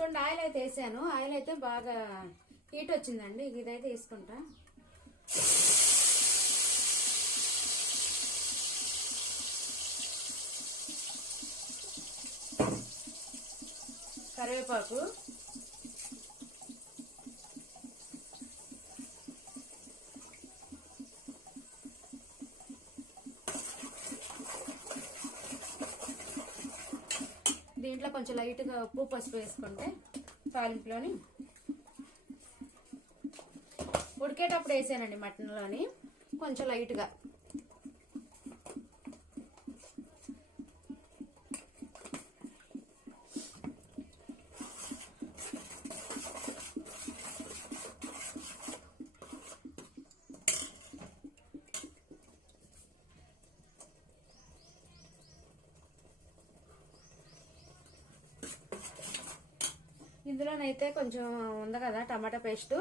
చూడండి ఆయిల్ అయితే వేసాను. ఆయిల్ అయితే బాగా హీట్ వచ్చిందండి. ఇదైతే వేసుకుంటా. కరివేపాకు, దీంట్లో కొంచెం లైట్గా ఉప్పు పసుపు వేసుకుంటే తాలింపులోని ఉడికేటప్పుడు వేసానండి. మటన్లోని కొంచెం లైట్గా ఇందులోనైతే కొంచెం ఉంది కదా టమాటా పేస్ట్,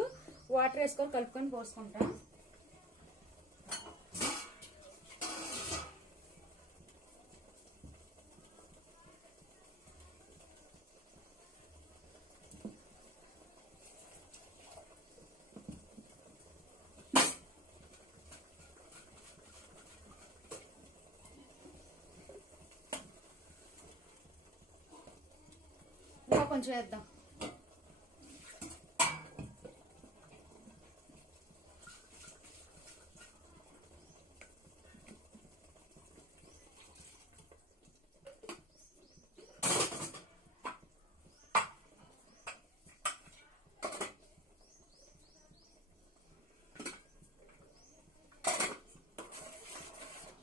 వాటర్ వేసుకొని కలుపుకొని పోసుకుంటాం. ఇంకా కొంచెం వేద్దాం.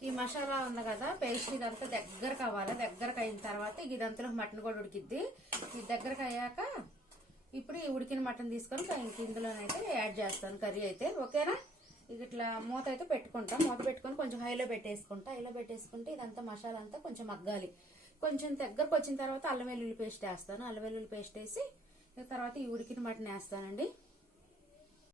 ఈ మసాలా ఉంది కదా పేస్ట్, ఇదంతా దగ్గరకు అవ్వాలి. దగ్గరకు అయిన తర్వాత ఇదంతలో మటన్ కూడా ఉడికిద్ది. ఇది దగ్గరకు అయ్యాక ఇప్పుడు ఈ ఉడికిన మటన్ తీసుకొని ఇందులోనైతే యాడ్ చేస్తాను కర్రీ అయితే. ఓకేనా? ఇక ఇట్లా మూత అయితే పెట్టుకుంటాం. మూత పెట్టుకొని కొంచెం హైలో పెట్టేసుకుంటా. హైలో పెట్టేసుకుంటే ఇదంతా మసాలా అంతా కొంచెం మగ్గాలి. కొంచెం దగ్గరకు వచ్చిన తర్వాత అల్లం వెల్లుల్లి పేస్ట్ వేస్తాను. అల్లం వెల్లుల్లి పేస్ట్ వేసి తర్వాత ఈ ఉడికిన మటన్ వేస్తానండి.